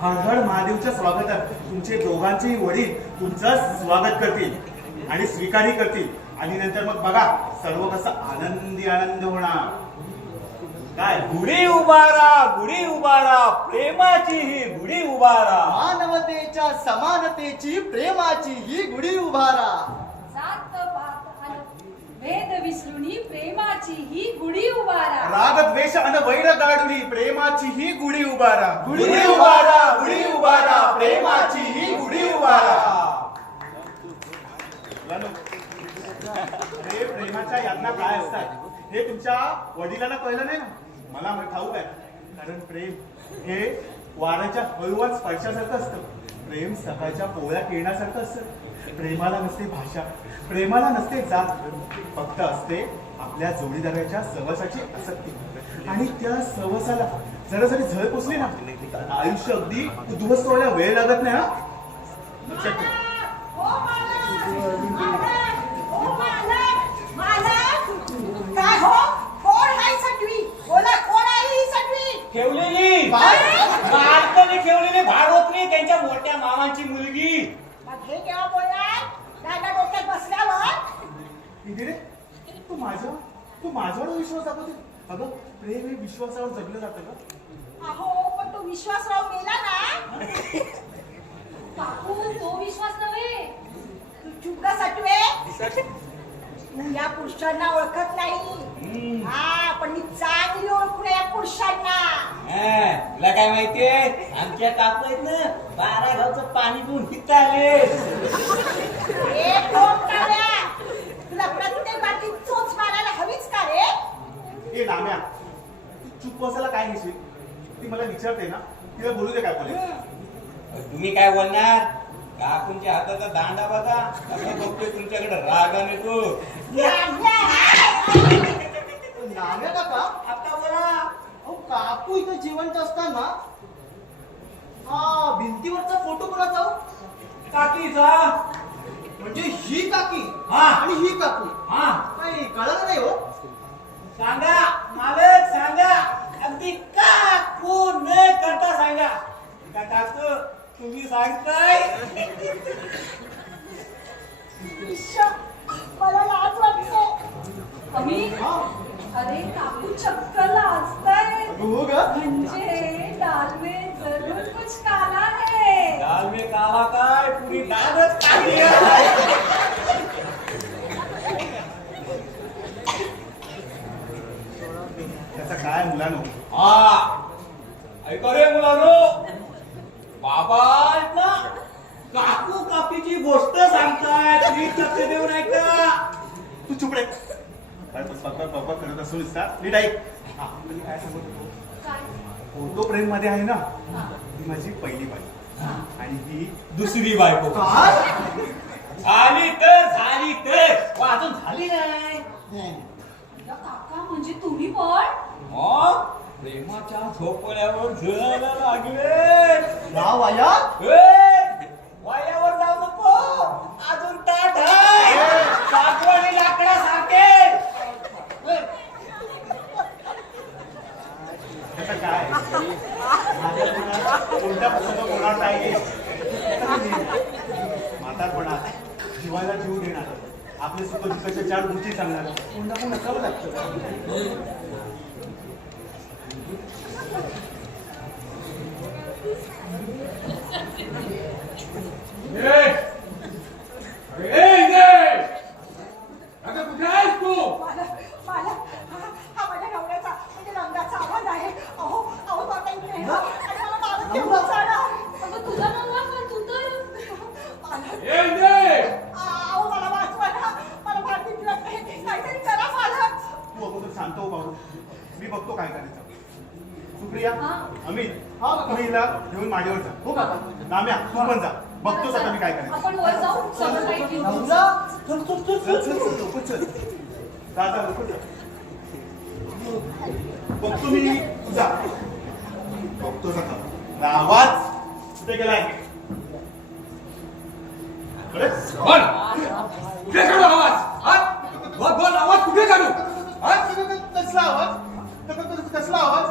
हर हर महादेवच्या स्वागतात तुमचे दोघांचेही वडील तुमचं स्वागत करतील आणि स्वीकारही करतील. आणि नंतर मग बघा सर्व कसं आनंदी आनंद होणार. काय गुढी उभारा, गुढी उभारा, प्रेमाची ही गुढी उभारा. मानवतेच्या समानतेची प्रेमाची ही गुढी उभारा. जात पात अन भेद विसरुनी प्रेमाची ही गुढी उभारा. राग द्वेष अन वैर गाडुली प्रेमाची ही गुढी उभारा. गुढी उभारा, गुढी उभारा, प्रेमाची ही गुढी उभारा. अरे प्रेमाच्या यातना काय असतात हे तुमच्या वडिलांना कळलं नाही ना? मला ठाऊक आहे. कारण प्रेम हे वाऱ्याच्या हळूवार स्पर्शासारखं असतं. प्रेम सकाळच्या पोळ्या किरणासारखं असतं. प्रेमाला नसते भाषा, प्रेमाला नसते जात, फक्त असते आपल्या जोडीदाराच्या सहवासाची आसक्ती. आणि त्या सहवासाला जरा जरी झळ पोचली ना तर आयुष्य अगदी उद्ध्वस्त व्हायला वेळ लागत नाही. हा लक्षात ठेवा. ओ मालक, मालक, ओ मालक, मालकाने ठेवलेली भागवत्री त्यांच्या मोठ्या मामांची मुलगी. मग हे केव्हा बोलणार? दादा डोक्यात बसल्यावर? इंदिरे, तू माझ्यावर विश्वास दाखवते. अगं प्रेम हे विश्वासावर जगलं जातं का? अहो पण तो विश्वासराव मेला ना. काकू तो विश्वास नव्हे. तू चुप का सटवे? तू या पुरुषांना ओळखत नाही. हा पण मी चांगली ओळखू या पुरुषांना. तुला काय माहितीये, आमच्या काकू आहेत ना 12 गावचं पाणी पिऊन हिता आले. एक दोन टाळ्या. तुला प्रत्येक बाटलीत चोच मारायला हवीच का रे? ए नाम्या, तू चुप बसायला काय घेशील? ती मला विचारते ना, तिला बोलू दे काय बोले. तुम्ही काय बोलणार? काकूंच्या हाताचा दांडा बघा कसं बघतोय तुमच्याकडे रागाने तो. नाम्या काका, आता बोला. अहो काकू इथं जिवंत असताना हा भिंतीवरचा फोटो कोणाचा हो? काकीचा. म्हणजे ही काकी हा. आणि ही काकू हा काही कळलं नाही हो. सांगा मालक, सांगा अगदी काकू न करता सांगा. का काकू तुम्ही सांगताय? मला लाज वाटते. अमित, अरे काकू चक्क लाजताय. हो ग? म्हणजे दाल में जरूर कुछ काला है. दाल में काला काय, पुरी दालच काली आहे. त्याचा काय मुलांनो? हा ऐका रे मुलांनो, बाबा आहेत ना काकू काकीची गोष्ट सांगताय. तुम्ही लक्ष देऊ नाही का? तू चुप रे. काय बघ करत असून नीट ऐक. हा, मी काय सांगत होतो? काय? फोटो प्रेम मध्ये आहे ना, ही माझी पहिली बाई आणि ही दुसरी बायको. काय? झाली तर अजून झाली नाही. या काका म्हणजे तुम्ही पण? मग प्रेमाच्या झोपल्यावर जळायला लागले. या वयात? वायावर जाऊ नको, अजून ताट आहे. साखवाडी लाकडासारखे. त्याचं काय? माझ्या मनात कोणत्या प्रसंग होणार नाही. म्हातारपणात जीवाला जीव देणार, आपले सुख दुःखाच्या 4 गोष्टी सांगणार कोणता पण नसावं लागतं. हा माझ्या नवऱ्याचा म्हणजे रंगाचा आवाज आहे. अहो अहो तो आता इथे आहे. आणि मला मारून घेऊन जाणार. अगं तुझा नवरा पण तू तर. अहो मला वाचवा ना. मला फार भीती वाटते. काहीतरी करा मालक. तू अगोदर शांत हो बाबू, मी बघतो काय करायचं. सुप्रिया, हा. अमित, हा. तुम्ही हिला घेऊन माडीवर जा. हो काका. नाम्या तू पण जा. बघतोच आता मी काय करायचं. आपण वर जाऊ सगळं काही घेऊ. नवरा? चल लवकर चल. जा लवकर चल. बघतो मी तुझा. बघतोच आता. आवाज कुठे गेलाय? अरे बोल कुठे काढू आवाज? बोल आवाज कुठे काढू? कसला आवाज? कसला आवाज?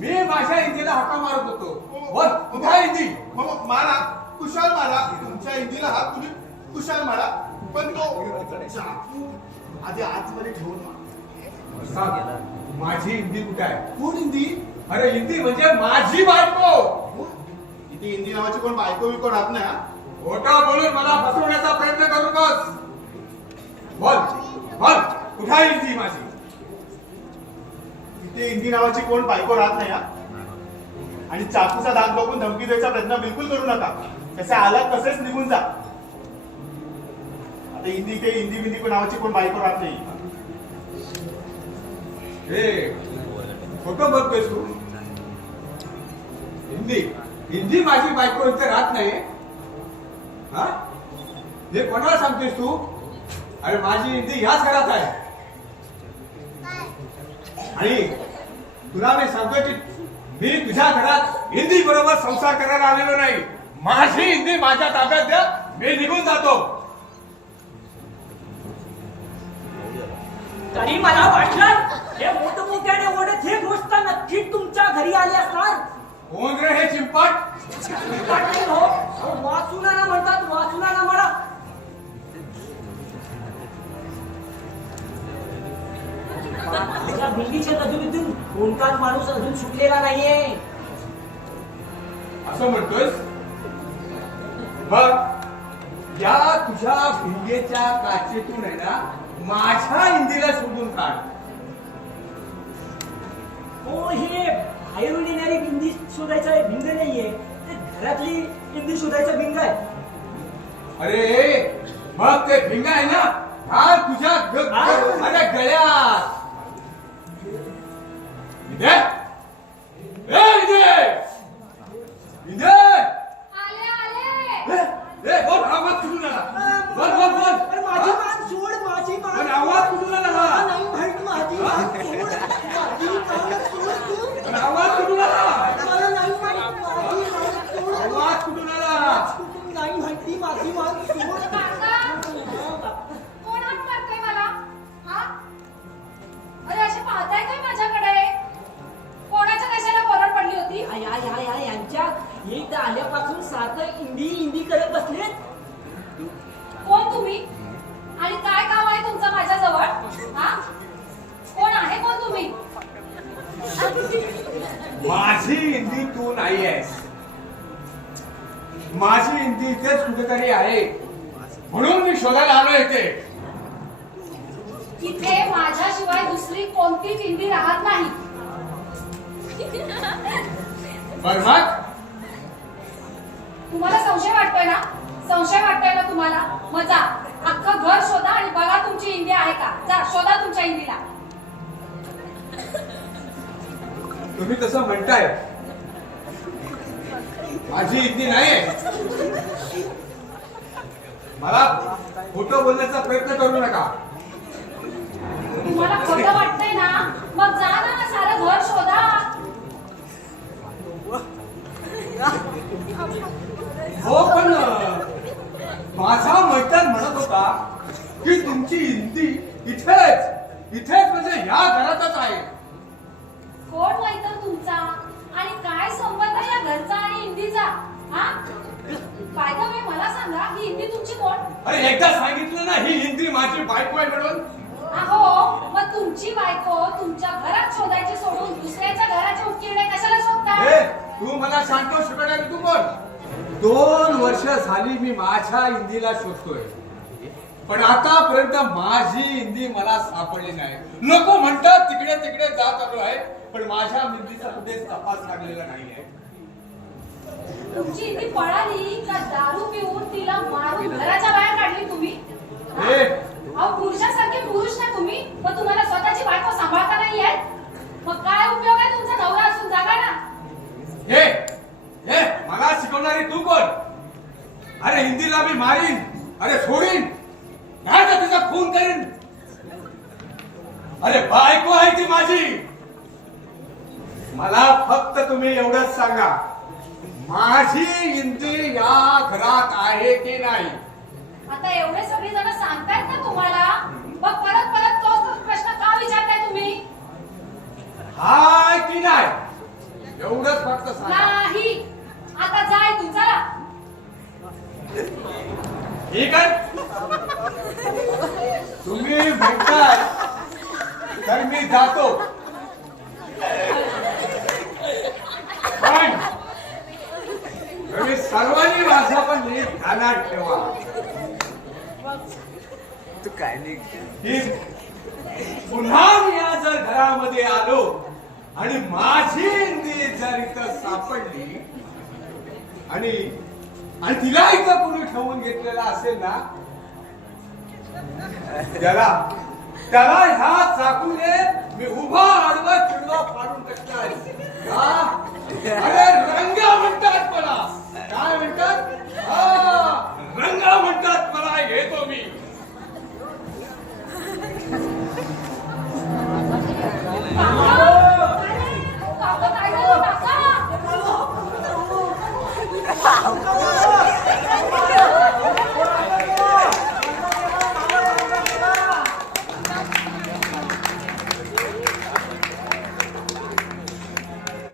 मी माझ्या हिंदीला हाका मारत होतो. बोल कुठे आहे हिंदी? मग मारा, कुशाल मारा. तुमच्या हिंदीला हात तुम्ही कुशाल मारा, पण तो चाकू आधी आतमध्ये ठेवून मारा. सांग, माझी हिंदी कुठे आहे? कोण हिंदी? अरे हिंदी म्हणजे माझी बायको. इथे हिंदी नावाची कोण बायको बिको राहत नाही. खोटा बोलून मला फसवण्याचा प्रयत्न करू नकोस. बोल बोल कुठे आहे हिंदी माझी? इथे हिंदी नावाची कोण बायको राहत नाही. आणि चाकूचा दाग बघून धमकी द्यायचा प्रयत्न बिलकुल करू नका. तसे आलात तसेच निघून जा. आता हिंदी बिंदी नावाची कोण बायको राहत नाही. हे खोटं बोलतोयस तू. हिंदी माझी बायको इथे राहत नाही. हा हे कोणाला सांगतोयस तू? अरे माझी हिंदी ह्याच घरात आहे. आणि तुला मी सांगतोय की मी तुझ्या घरात हिंदी बरोबर संसार करायला आलेलो नाही. माझी हिंदी माझ्या ताब्यात द्या, मी निघून जातो. तरी मला वाटलं हे मोठमोठ्याने ओढत हे गोष्ट नक्की तुमच्या घरी आली कोण रे हे चिंपाट? वाचुनाला म्हणतात, वाचुनाला म्हणा. त्या भिंतीच्या नजुनीतून कोणताच माणूस अजून सुटलेला नाहीये. असं म्हणतोयस? बघ, या तुझ्या भिंगेच्या काचेतून आहे ना माझ्या इंदीला शोधून काढ. हो, हे बाहेरून येणारी बिंदी शोधायचा भिंग नाहीये, ते घरातली बिंदी शोधायचा भिंग आहे. अरे मग ते भिंग आहे ना हा तुझ्या अरे गळ्यात. विजय, ए विजय, विजय, ए बोल, आवाज कुठून आला? बोल बोल बोल. अरे माझी मान सोड, माझी मान. पण आवाज कुठून आला हा? नाही माहित, माझी मान सोड, माझी मान सोड तू. पण आवाज कुठून आला? मला नाही माहित, माझी मान सोड. आवाज कुठून आला? कुठून नाही माहिती, माझी मान सोड. कोण हात मारतोय मला? हा? अरे असे पाहताय काय माझ्याकडे? कोणाच्या देशाला बोलत पडली होती? यांच्या इथं आल्यापासून सारखं इंडी इंडी करत बसलेत. कोण तुम्ही आणि काय काम आहे तुमचं माझ्याजवळ? हा? कोण आहे कोण तुम्ही? माझी इंदी तू नाही आहेस. माझी इंदी इथेच कुठेतरी आहे म्हणून मी शोधायला आलो इथे. इथे माझ्याशिवाय दुसरी कोणतीच इंदी राहत नाही. बर मग तुम्हाला संशय वाटतोय ना? संशय वाटतोय ना तुम्हाला? मग जा अख्खं घर शोधा आणि बघा तुमची इंडी आहे का. जा शोधा तुमच्या इंदीला. तुम्ही तसं म्हणताय, माझी इंदी नाहीये. मला खोटं बोलण्याचा प्रयत्न करू नका. तुम्हाला खोटं वाटतंय ना? मग जा ना सारं घर शोधा. हो पण माझा मैत्रीण म्हणत होता की तुमची इंदी इथेच इथेच म्हणजे या घरातच आहे. कोण मैत्र तुमचा आणि काय संबंध या घरचा आणि इंदीचा? हा? बाय द वे मला सांगा, ही इंदी तुमची कोण? अरे एकदा सांगितलं ना ही इंदी माझी बायको आहे म्हणून. अहो मग तुमची बायको तुमच्या घरात शोधायची सोडून दुसऱ्याच्या घराचे उकिरडे कशाला शोधताय? ए, तू मला शांत शिकवणार तू कोण? 2 वर्ष झाली मी माझ्या इंदीला शोधतोय, पण आतापर्यंत माझी इंदी मला सापडली नाही. नको म्हणतात तिकडे तिकडे जात आलो आहे, पण माझ्या इंदीचा कुठेच तपास लागलेला नाहीये. तुमची इंदी पळाली का दारू पिऊन तिला मारून घराच्या बाहेर काढली तुम्ही? हा? ए, अहो पुरुषासारखे पुरुष ना तुम्ही, मग तुम्हाला स्वतःची बायको सांभाळता नाही येत? मग काय उपयोग आहे तुमचा नवरा असून? जागा ना. हे हे मला शिकवणारी तू कोण? अरे हिंदीला मी मारीन, अरे सोडीन, नाही तर तिचा खून करीन. अरे बायको आहे ती माझी. मला फक्त तुम्ही एवढंच सांगा, माझी इंदी या घरात आहे की नाही? आता एवढे सगळी जण सांगतायत ना तुम्हाला, मग परत परत तोच प्रश्न का विचारताय तुम्ही? हाय की नाही एवढंच फक्त सांगा. नाही. आता जाय तू, चला. ठीक आहे, तुम्ही म्हणताय तर मी जातो, पण तुम्ही सर्वांनी माझा पण नीट ध्यानात ठेवा की पुन्हा मी या जर घरामध्ये आलो आणि माझी इंदी जर इथं सापडली आणि तिला इथं कोणी ठेवून घेतलेला असेल ना, त्याला ह्या चाकूने मी उभा